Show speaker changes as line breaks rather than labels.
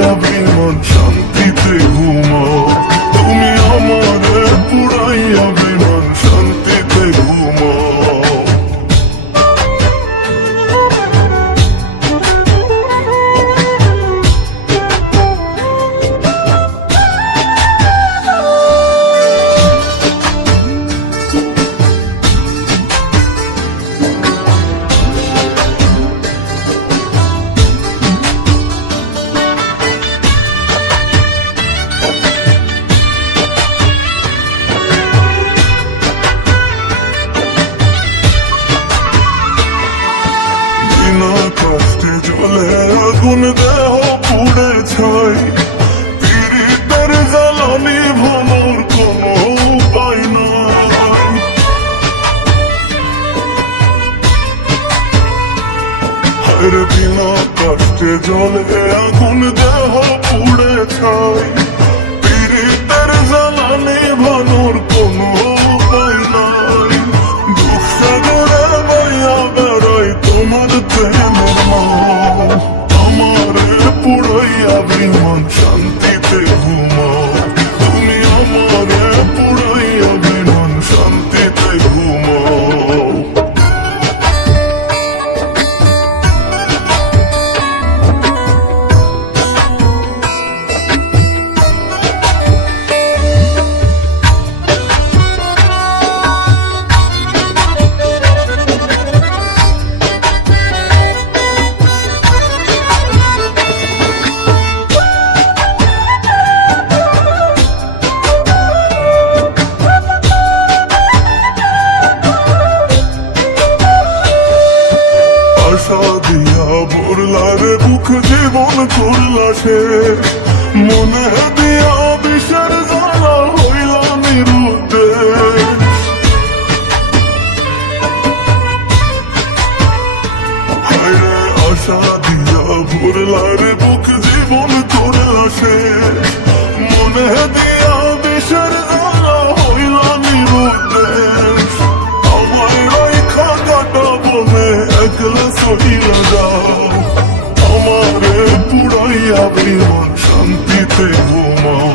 যাবে মন শান্তিতে ঘুমা নয় পীড়িতের জ্বালানি ভ্রমর কোনো উপায় নয় বিনা কষ্টে জলে আগুন দেহ পুড়ে ছায় ভরলা রে বুক জীবন করলা সে মনে দিয়া বিষের জ্বালা হইলা নিরুদ্দে আশা দিয়া ভরলা রে বুক জীবন করলা সে মনে দিয়া বিষের দিয়া বিমন শান্তিতে ঘুমাও।